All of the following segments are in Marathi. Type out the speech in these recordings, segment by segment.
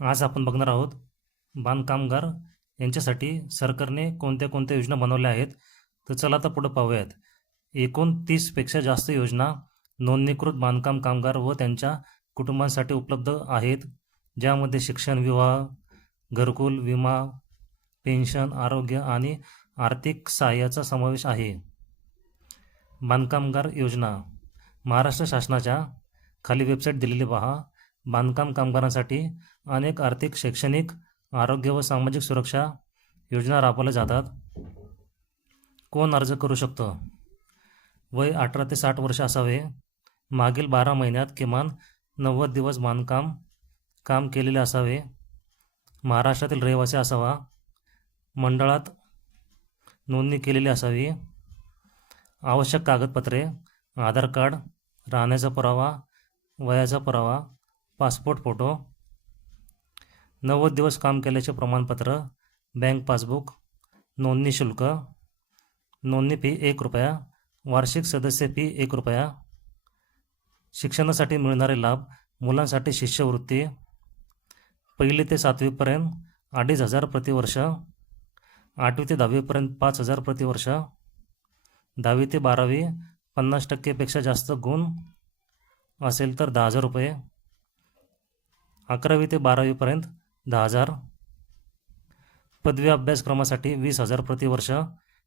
आज आपण बघणार आहोत बांधकामगार यांच्यासाठी सरकारने कोणत्या कोणत्या योजना बनवल्या आहेत. तर चला आता पुढं पाहूयात. एकूण 30पेक्षा जास्त योजना नोंदणीकृत बांधकाम कामगार व त्यांच्या कुटुंबांसाठी उपलब्ध आहेत, ज्यामध्ये शिक्षण, विवाह, घरकुल, विमा, पेन्शन, आरोग्य आणि आर्थिक सहाय्याचा समावेश आहे. बांधकामगार योजना महाराष्ट्र शासनाच्या खाली वेबसाईट दिलेली पहा. बांधकाम कामगारांसाठी अनेक आर्थिक, शैक्षणिक, आरोग्य व सामाजिक सुरक्षा योजना राबवल्या जातात. कोण अर्ज करू शकतो? वय 18 ते 60 वर्ष असावे. मागील 12 महिन्यात किमान 90 दिवस बांधकाम काम केलेले असावे. महाराष्ट्रातील रहिवासी असावा. मंडळात नोंदणी केलेली असावी. आवश्यक कागदपत्रे: आधार कार्ड, राहण्याचा पुरावा, वयाचा पुरावा, पासपोर्ट फोटो, 90 दिवस काम केल्याचे प्रमाणपत्र, बँक पासबुक. नोंदणी शुल्क: नोंदणी फी ₹1, वार्षिक सदस्य फी ₹1. शिक्षणासाठी मिळणारे लाभ: मुलांसाठी शिष्यवृत्ती, 1ली ते 7वीपर्यंत 2,500 प्रतिवर्ष, 8वी ते 10वीपर्यंत 5,000 प्रतिवर्ष, 10वी ते 12वी 50%पेक्षा जास्त गुण असेल तर ₹10,000, 11वी ते 12वीपर्यंत 10,000. पदवी अभ्यासक्रमासाठी 20,000 प्रतिवर्ष,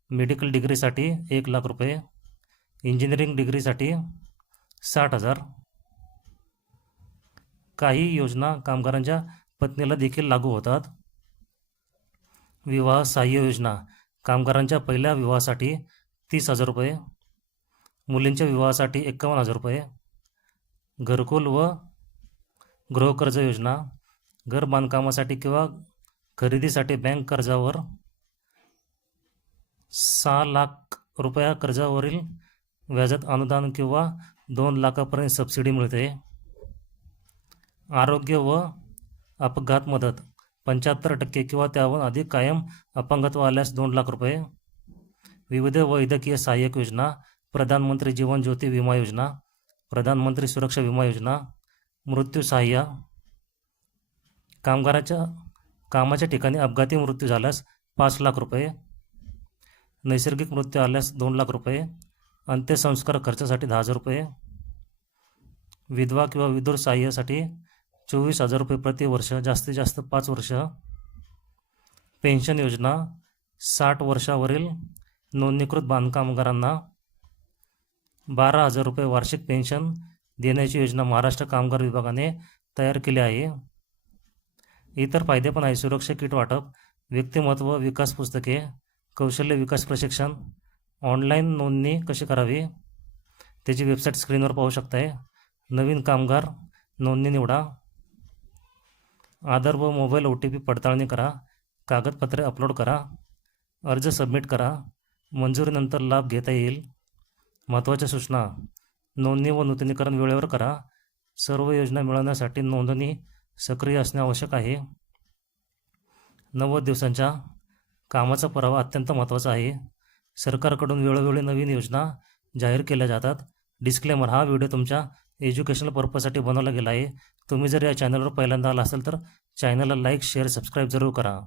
मेडिकल डिग्रीसाठी ₹1,00,000, इंजिनिअरिंग डिग्रीसाठी 60,000. काही योजना कामगारांच्या पत्नीला देखील लागू होतात. विवाह सहाय्य योजना: कामगारांच्या पहिल्या विवाहासाठी ₹30,000, मुलींच्या विवाहासाठी ₹51,000. घरकुल व गृहकर्ज योजना: घर बांधकामासाठी किंवा खरेदीसाठी बँक कर्जावर 6 लाख रुपया कर्जावरील व्याजात अनुदान किंवा 2 लाखापर्यंत सबसिडी मिळते. आरोग्य व अपघात मदत: 75% किंवा त्याहून अधिक कायम अपंगत्व आल्यास 2 लाख रुपये. विविध वैद्यकीय सहाय्यक योजना: प्रधानमंत्री जीवन ज्योती विमा योजना, प्रधानमंत्री सुरक्षा विमा योजना, मृत्यू सहाय्य. कामाच्या ठिकाणी अपघाती मृत्यू झाल्यास 5 लाख रुपये, नैसर्गिक मृत्यू आल्यास 2 लाख रुपये, अंत्यसंस्कार खर्चासाठी 10,000 रुपये. विधवा किंवा विधूर सहाय्यासाठी 24,000 रुपये प्रतिवर्ष, जास्तीत जास्त 5 वर्ष. पेन्शन योजना: 60 वर्षावरील नोंदणीकृत बांधकामगारांना 12,000 रुपये वार्षिक पेन्शन देण्याची योजना महाराष्ट्र कामगार विभागाने तयार केली आहे. इतर फायदे पण आहे. सुरक्षा किट वाटप, व्यक्तिमत्व विकास पुस्तके, कौशल्य विकास प्रशिक्षण. ऑनलाईन नोंदणी कशी करावी त्याची वेबसाईट स्क्रीनवर पाहू शकताय. नवीन कामगार नोंदणी निवडा. आधार व मोबाईल OTP पडताळणी करा. कागदपत्रे अपलोड करा. अर्ज सबमिट करा. मंजुरीनंतर लाभ घेता येईल. महत्त्वाच्या सूचना: नोंदणी व नूतनीकरण वेळेवर करा. सर्व योजना मिळवण्यासाठी नोंदणी सक्रिय असणे आवश्यक आहे. 90 दिवसांच्या कामाचा पुरावा अत्यंत महत्त्वाचा आहे. सरकारकडून वेळोवेळी नवीन योजना जाहीर केल्या जातात. डिस्क्लेमर: हा व्हिडिओ तुमच्या एज्युकेशनल पर्पजसाठी बनवला गेला आहे. तुम्ही जर या चॅनलवर पहिल्यांदा आला असाल तर चॅनलला लाईक, शेअर, सबस्क्राईब जरूर करा.